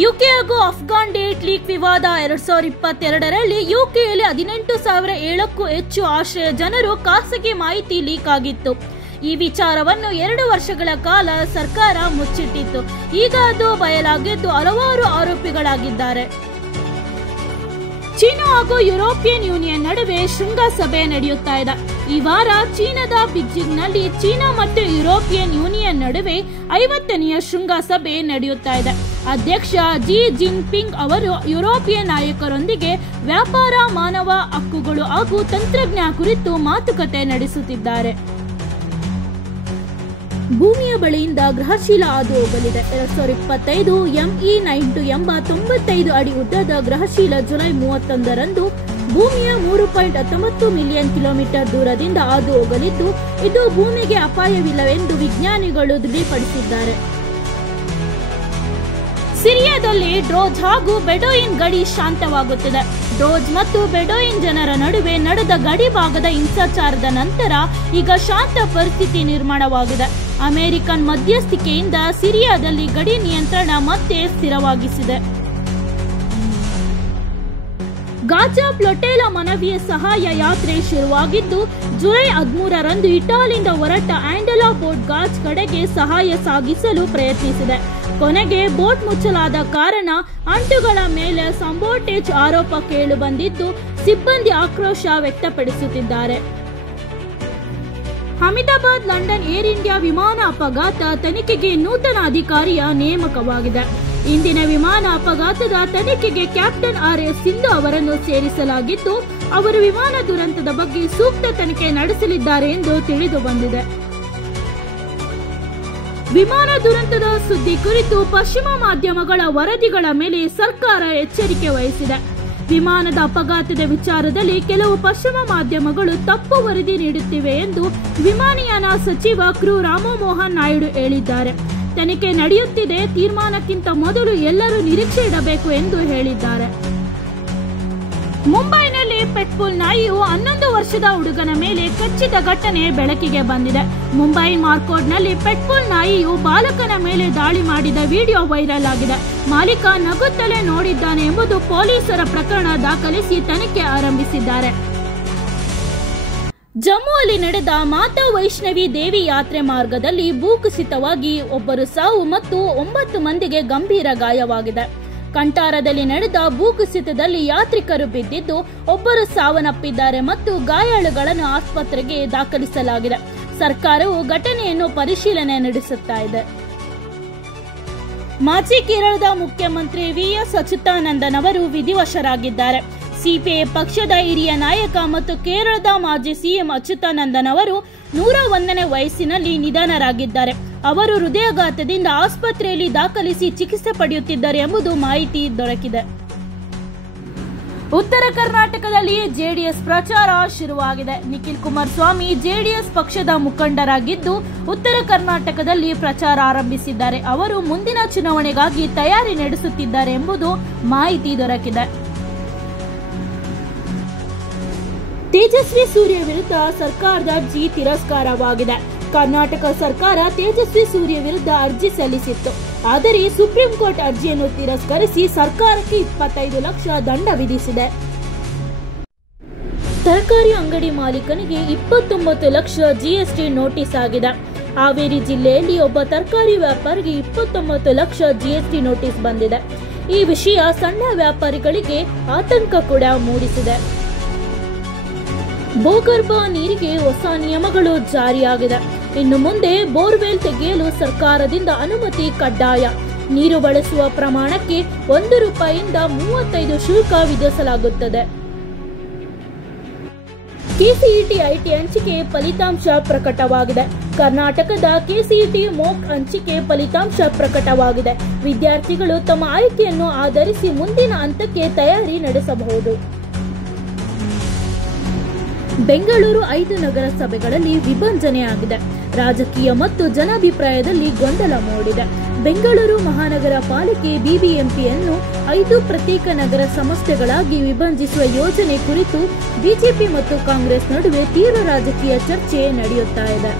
UK ಹಾಗೂ Afghan date leak ವಿವಾದ 2022ರಲ್ಲಿ ಯುಕೆಯಲ್ಲಿ 18,007ಕ್ಕೂ ಹೆಚ್ಚು ಆಶ್ರಯ ಜನರು ಖಾಸಗಿ ಮಾಹಿತಿ ಲೀಕ್ ಆಗಿತ್ತು. ಈ ವಿಚಾರವನ್ನು 2 ವರ್ಷಗಳ ಕಾಲ ಸರ್ಕಾರ ಮುಚ್ಚಿಟ್ಟಿತ್ತು. ಈಗ ಅದು ಬಯಲಾಗಿದ್ದು ಹಲವಾರು ಆರೋಪಿಗಳಾಗಿದ್ದಾರೆ. ಚೀನಾ ಹಾಗೂ ಯುರೋಪಿಯನ್ ಯೂನಿಯನ್ ನಡುವೆ ಶೃಂಗಸಭೆ ನಡೆಯುತ್ತಾ ಇದೆ. ಈ ವಾರ ಚೀನಾದ ಬೀಜಿಂಗ್ನಲ್ಲಿ ಚೀನಾ ಮತ್ತು ಯುರೋಪಿಯನ್ ಯೂನಿಯನ್ ನಡುವೆ 50ನೇ ಶೃಂಗಸಭೆ ನಡೆಯುತ್ತಾ ಇದೆ. ಅಧ್ಯಕ್ಷ ಜಿ ಜಿನ್ಪಿಂಗ್ ಅವರು ಯುರೋಪಿಯನ್ ನಾಯಕರೊಂದಿಗೆ ವ್ಯಾಪಾರ, ಮಾನವ ಹಕ್ಕುಗಳು ಹಾಗೂ ತಂತ್ರಜ್ಞಾನ ಕುರಿತು ಮಾತುಕತೆ ನಡೆಸುತ್ತಿದ್ದಾರೆ. ಭೂಮಿಯ ಬಳಿಯಿಂದ ಗ್ರಹಶೀಲ ಹಾದು ಹೋಗಲಿದೆ. 2025 ME92 ಎಂಬ 95 ಅಡಿ ಉದ್ದದ ಗ್ರಹಶೀಲ ಜುಲೈ 31ರಂದು ಭೂಮಿಯ 3.19 ಮಿಲಿಯನ್ ಕಿಲೋಮೀಟರ್ ದೂರದಿಂದ ಹಾದು ಹೋಗಲಿದ್ದು, ಇದು ಭೂಮಿಗೆ ಅಪಾಯವಿಲ್ಲವೆಂದು ವಿಜ್ಞಾನಿಗಳು ದೃಢಪಡಿಸಿದ್ದಾರೆ. ಸಿರಿಯಾದಲ್ಲಿ ಡ್ರೋಜ್ ಹಾಗೂ ಬೆಡೋಯಿನ್ ಗಡಿ ಶಾಂತವಾಗುತ್ತಿದೆ. ಡ್ರೋಜ್ ಮತ್ತು ಬೆಡೋಯಿನ್ ಜನರ ನಡುವೆ ನಡೆದ ಗಡಿ ಭಾಗದ ಹಿಂಸಾಚಾರದ ನಂತರ ಈಗ ಶಾಂತ ಪರಿಸ್ಥಿತಿ ನಿರ್ಮಾಣವಾಗಿದೆ. ಅಮೆರಿಕನ್ ಮಧ್ಯಸ್ಥಿಕೆಯಿಂದ ಸಿರಿಯಾದಲ್ಲಿ ಗಡಿ ನಿಯಂತ್ರಣ ಮತ್ತೆ ಸ್ಥಿರವಾಗಿಸಿದೆ. ಗಾಜಾ ಫ್ಲೊಟೇಲಾ ಮನವಿಯ ಸಹಾಯ ಯಾತ್ರೆ ಶುರುವಾಗಿದ್ದು, ಜುಲೈ 13ರಂದು ಇಟಾಲಿಯಿಂದ ಹೊರಟ ಆಂಡೆಲಾ ಬೋಟ್ ಗಾಜ್ ಕಡೆಗೆ ಸಹಾಯ ಸಾಗಿಸಲು ಪ್ರಯತ್ನಿಸಿದೆ. ಕೊನೆಗೆ ಬೋಟ್ ಮುಚ್ಚಲಾದ ಕಾರಣ ಅಂಟುಗಳ ಮೇಲೆ ಸಂಬೋಟೇಜ್ ಆರೋಪ ಕೇಳಿಬಂದಿದ್ದು, ಸಿಬ್ಬಂದಿ ಆಕ್ರೋಶ ವ್ಯಕ್ತಪಡಿಸುತ್ತಿದ್ದಾರೆ. ಅಹಮದಾಬಾದ್ ಲಂಡನ್ ಏರ್ ಇಂಡಿಯಾ ವಿಮಾನ ಅಪಘಾತ ತನಿಖೆಗೆ ನೂತನ ಅಧಿಕಾರಿಯ ನೇಮಕವಾಗಿದೆ. ಇಂದಿನ ವಿಮಾನ ಅಪಘಾತದ ತನಿಖೆಗೆ ಕ್ಯಾಪ್ಟನ್ RS ಸಿಂಧು ಅವರನ್ನು ಸೇರಿಸಲಾಗಿದ್ದು, ಅವರು ವಿಮಾನ ದುರಂತದ ಬಗ್ಗೆ ಸೂಕ್ತ ತನಿಖೆ ನಡೆಸಲಿದ್ದಾರೆ ಎಂದು ತಿಳಿದು ಬಂದಿದೆ. ವಿಮಾನ ದುರಂತದ ಸುದ್ದಿ ಕುರಿತು ಪಶ್ಚಿಮ ಮಾಧ್ಯಮಗಳ ವರದಿಗಳ ಮೇಲೆ ಸರ್ಕಾರ ಎಚ್ಚರಿಕೆ ವಹಿಸಿದೆ. ವಿಮಾನದ ಅಪಘಾತದ ವಿಚಾರದಲ್ಲಿ ಕೆಲವು ಪಶ್ಚಿಮ ಮಾಧ್ಯಮಗಳು ತಪ್ಪು ವರದಿ ನೀಡುತ್ತಿವೆ ಎಂದು ವಿಮಾನಯಾನ ಸಚಿವ ಕ್ರೂ ರಾಮಮೋಹನ್ ನಾಯ್ಡು ಹೇಳಿದ್ದಾರೆ. ತನಿಖೆ ನಡೆಯುತ್ತಿದೆ, ತೀರ್ಮಾನಕ್ಕಿಂತ ಮೊದಲು ಎಲ್ಲರೂ ನಿರೀಕ್ಷೆ ಇಡಬೇಕು ಎಂದು ಹೇಳಿದ್ದಾರೆ. ಮುಂಬೈನಲ್ಲಿ ಪೆಟ್ಬುಲ್ ನಾಯಿಯು 11 ವರ್ಷದ ಹುಡುಗನ ಮೇಲೆ ಕಚ್ಚಿದ ಘಟನೆ ಬೆಳಕಿಗೆ ಬಂದಿದೆ. ಮುಂಬೈ ಮಾರ್ಕೋಡ್ನಲ್ಲಿ ಪೆಟ್ಬುಲ್ ನಾಯಿಯು ಬಾಲಕನ ಮೇಲೆ ದಾಳಿ ಮಾಡಿದ ವಿಡಿಯೋ ವೈರಲ್ ಆಗಿದೆ. ಮಾಲೀಕ ನಗುತ್ತಲೇ ನೋಡಿದ್ದಾನೆ ಎಂಬುದು ಪೊಲೀಸರ ಪ್ರಕರಣ ದಾಖಲಿಸಿ ತನಿಖೆ ಆರಂಭಿಸಿದ್ದಾರೆ. ಜಮ್ಮುವಲ್ಲಿ ನಡೆದ ಮಾತಾ ವೈಷ್ಣವಿ ದೇವಿ ಯಾತ್ರೆ ಮಾರ್ಗದಲ್ಲಿ ಭೂಕುಸಿತವಾಗಿ ಒಬ್ಬರು ಸಾವು ಮತ್ತು 9 ಮಂದಿಗೆ ಗಂಭೀರ ಗಾಯವಾಗಿದೆ. ಕಂಟಾರದಲ್ಲಿ ನಡೆದ ಭೂಕುಸಿತದಲ್ಲಿ ಯಾತ್ರಿಕರು ಬಿದ್ದಿದ್ದು, ಒಬ್ಬರು ಸಾವನ್ನಪ್ಪಿದ್ದಾರೆ ಮತ್ತು ಗಾಯಾಳುಗಳನ್ನು ಆಸ್ಪತ್ರೆಗೆ ದಾಖಲಿಸಲಾಗಿದೆ. ಸರ್ಕಾರವು ಘಟನೆಯನ್ನು ಪರಿಶೀಲನೆ ನಡೆಸುತ್ತಾ ಇದೆ. ಮಾಜಿ ಕೇರಳದ ಮುಖ್ಯಮಂತ್ರಿ VS ಅಚ್ಯುತಾನಂದನ್ ಅವರು ವಿಧಿವಶರಾಗಿದ್ದಾರೆ. ಸಿಪಿಐ ಪಕ್ಷದ ಹಿರಿಯ ನಾಯಕ ಮತ್ತು ಕೇರಳದ ಮಾಜಿ CM ಅಚ್ಯುತಾನಂದನ್ ಅವರು 101ನೇ ವಯಸ್ಸಿನಲ್ಲಿ ನಿಧನರಾಗಿದ್ದಾರೆ. ಅವರು ಹೃದಯಾಘಾತದಿಂದ ಆಸ್ಪತ್ರೆಯಲ್ಲಿ ದಾಖಲಿಸಿ ಚಿಕಿತ್ಸೆ ಪಡೆಯುತ್ತಿದ್ದಾರೆ ಎಂಬುದು ಮಾಹಿತಿ ದೊರಕಿದೆ. ಉತ್ತರ ಕರ್ನಾಟಕದಲ್ಲಿ JDS ಪ್ರಚಾರ ಶುರುವಾಗಿದೆ. ನಿಖಿಲ್ ಕುಮಾರಸ್ವಾಮಿ JDS ಪಕ್ಷದ ಮುಖಂಡರಾಗಿದ್ದು, ಉತ್ತರ ಕರ್ನಾಟಕದಲ್ಲಿ ಪ್ರಚಾರ ಆರಂಭಿಸಿದ್ದಾರೆ. ಅವರು ಮುಂದಿನ ಚುನಾವಣೆಗಾಗಿ ತಯಾರಿ ನಡೆಸುತ್ತಿದ್ದಾರೆ ಎಂಬುದು ಮಾಹಿತಿ ದೊರಕಿದೆ. ತೇಜಸ್ವಿ ಸೂರ್ಯ ವಿರುದ್ಧ ಸರ್ಕಾರದ ಅರ್ಜಿ ತಿರಸ್ಕಾರವಾಗಿದೆ. ಕರ್ನಾಟಕ ಸರ್ಕಾರ ತೇಜಸ್ವಿ ಸೂರ್ಯ ವಿರುದ್ಧ ಅರ್ಜಿ ಸಲ್ಲಿಸಿತ್ತು. ಆದರೆ ಸುಪ್ರೀಂ ಕೋರ್ಟ್ ಅರ್ಜಿಯನ್ನು ತಿರಸ್ಕರಿಸಿ ಸರ್ಕಾರಕ್ಕೆ 25 ಲಕ್ಷ ದಂಡ ವಿಧಿಸಿದೆ. ತರಕಾರಿ ಅಂಗಡಿ ಮಾಲೀಕನಿಗೆ 29 ಲಕ್ಷ GST ನೋಟಿಸ್ ಆಗಿದೆ. ಹಾವೇರಿ ಜಿಲ್ಲೆಯಲ್ಲಿ ಒಬ್ಬ ತರಕಾರಿ ವ್ಯಾಪಾರಿಗೆ 29 ಲಕ್ಷ GST ನೋಟಿಸ್ ಬಂದಿದೆ. ಈ ವಿಷಯ ಸಣ್ಣ ವ್ಯಾಪಾರಿಗಳಿಗೆ ಆತಂಕ ಕೂಡ ಮೂಡಿಸಿದೆ. ಭೂಗರ್ಭ ನೀರಿಗೆ ಹೊಸ ನಿಯಮಗಳು ಜಾರಿಯಾಗಿದೆ. ಇನ್ನು ಮುಂದೆ ಬೋರ್ವೆಲ್ ತೆಗೆಯಲು ಸರ್ಕಾರದಿಂದ ಅನುಮತಿ ಕಡ್ಡಾಯ. ನೀರು ಬಳಸುವ ಪ್ರಮಾಣಕ್ಕೆ 1 ರೂಪಾಯಿಯಿಂದ 35 ಶುಲ್ಕ ವಿಧಿಸಲಾಗುತ್ತದೆ. KCET IT ಹಂಚಿಕೆ ಫಲಿತಾಂಶ ಪ್ರಕಟವಾಗಿದೆ. ಕರ್ನಾಟಕದ KCET MOOC ಹಂಚಿಕೆ ಫಲಿತಾಂಶ ಪ್ರಕಟವಾಗಿದೆ. ವಿದ್ಯಾರ್ಥಿಗಳು ತಮ್ಮ ಆಯ್ಕೆಯನ್ನು ಆಧರಿಸಿ ಮುಂದಿನ ಹಂತಕ್ಕೆ ತಯಾರಿ ನಡೆಸಬಹುದು. ಬೆಂಗಳೂರು 5 ನಗರಸಭೆಗಳಲ್ಲಿ ವಿಭಜನೆಯಾಗಿದೆ. ರಾಜಕೀಯ ಮತ್ತು ಜನಾಭಿಪ್ರಾಯದಲ್ಲಿ ಗೊಂದಲ ಮೂಡಿದೆ. ಬೆಂಗಳೂರು ಮಹಾನಗರ ಪಾಲಿಕೆ BBMPಯನ್ನು 5 ಪ್ರತ್ಯೇಕ ನಗರ ಸಂಸ್ಥೆಗಳಾಗಿ ವಿಭಜಿಸುವ ಯೋಜನೆ ಕುರಿತು ಬಿಜೆಪಿ ಮತ್ತು ಕಾಂಗ್ರೆಸ್ ನಡುವೆ ತೀವ್ರ ರಾಜಕೀಯ ಚರ್ಚೆ ನಡೆಯುತ್ತಾ ಇದೆ.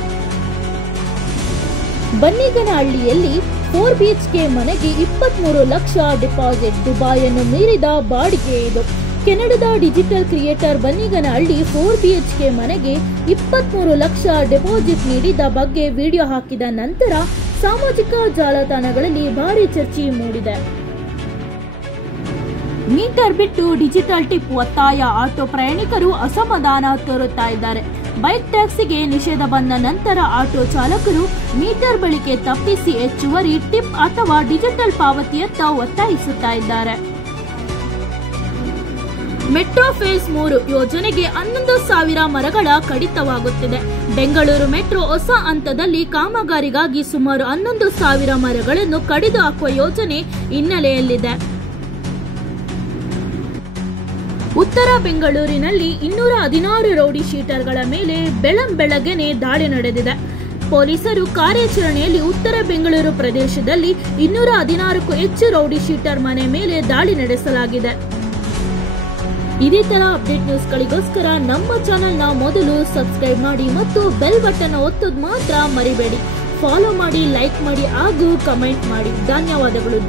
ಬನ್ನಿಗನಹಳ್ಳಿಯಲ್ಲಿ 4 BHK ಮನೆಗೆ 23 ಲಕ್ಷ ಡಿಪಾಸಿಟ್. ದುಬೈಯನ್ನು ಮೀರಿದ ಬಾಡಿಗೆ ಇದು. ಕೆನಡಾದ ಡಿಜಿಟಲ್ ಕ್ರಿಯೇಟರ್ ಬನ್ನಿಗನಹಳ್ಳಿ 4 BHK ಮನೆಗೆ 23 ಲಕ್ಷ ಡೆಪಾಸಿಟ್ ನೀಡಿದ ಬಗ್ಗೆ ವಿಡಿಯೋ ಹಾಕಿದ ನಂತರ ಸಾಮಾಜಿಕ ಜಾಲತಾಣಗಳಲ್ಲಿ ಭಾರಿ ಚರ್ಚೆ ಮೂಡಿದೆ. ಮೀಟರ್ ಬಿಟ್ಟು ಡಿಜಿಟಲ್ ಟಿಪ್ ಒತ್ತಾಯ. ಆಟೋ ಪ್ರಯಾಣಿಕರು ಅಸಮಾಧಾನ ತೋರುತ್ತಾ ಇದ್ದಾರೆ. ಬೈಕ್ ಟ್ಯಾಕ್ಸಿಗೆ ನಿಷೇಧ ಬಂದ ನಂತರ ಆಟೋ ಚಾಲಕರು ಮೀಟರ್ ಬಳಕೆ ತಪ್ಪಿಸಿ ಹೆಚ್ಚುವರಿ ಟಿಪ್ ಅಥವಾ ಡಿಜಿಟಲ್ ಪಾವತಿಯತ್ತ ಒತ್ತಾಯಿಸುತ್ತಾ ಇದ್ದಾರೆ. ಮೆಟ್ರೋ ಫೇಸ್ 3 ಯೋಜನೆಗೆ 11,000 ಮರಗಳ ಕಡಿತವಾಗುತ್ತಿದೆ. ಬೆಂಗಳೂರು ಮೆಟ್ರೋ ಹೊಸ ಹಂತದಲ್ಲಿ ಕಾಮಗಾರಿಗಾಗಿ ಸುಮಾರು 11,000 ಮರಗಳನ್ನು ಕಡಿದು ಹಾಕುವ ಯೋಜನೆ ಹಿನ್ನೆಲೆಯಲ್ಲಿದೆ. ಉತ್ತರ ಬೆಂಗಳೂರಿನಲ್ಲಿ 216 ರೌಡಿ ಶೀಟರ್ಗಳ ಮೇಲೆ ಬೆಳಗ್ಗೆನೆ ದಾಳಿ ನಡೆದಿದೆ. ಪೊಲೀಸರು ಕಾರ್ಯಾಚರಣೆಯಲ್ಲಿ ಉತ್ತರ ಬೆಂಗಳೂರು ಪ್ರದೇಶದಲ್ಲಿ 216ಕ್ಕೂ ಹೆಚ್ಚು ರೌಡಿ ಶೀಟರ್ ಮನೆ ಮೇಲೆ ದಾಳಿ ನಡೆಸಲಾಗಿದೆ. ಇದೇ ತರ ಅಪ್ಡೇಟ್ ನ್ಯೂಸ್ಗಳಿಗೋಸ್ಕರ ನಮ್ಮ ಚಾನೆಲ್ನ ಮೊದಲು ಸಬ್ಸ್ಕ್ರೈಬ್ ಮಾಡಿ ಮತ್ತು ಬೆಲ್ ಬಟನ್ ಒತ್ತೋದು ಮಾತ್ರ ಮರಿಬೇಡಿ. ಫಾಲೋ ಮಾಡಿ, ಲೈಕ್ ಮಾಡಿ ಹಾಗೂ ಕಮೆಂಟ್ ಮಾಡಿ. ಧನ್ಯವಾದಗಳು.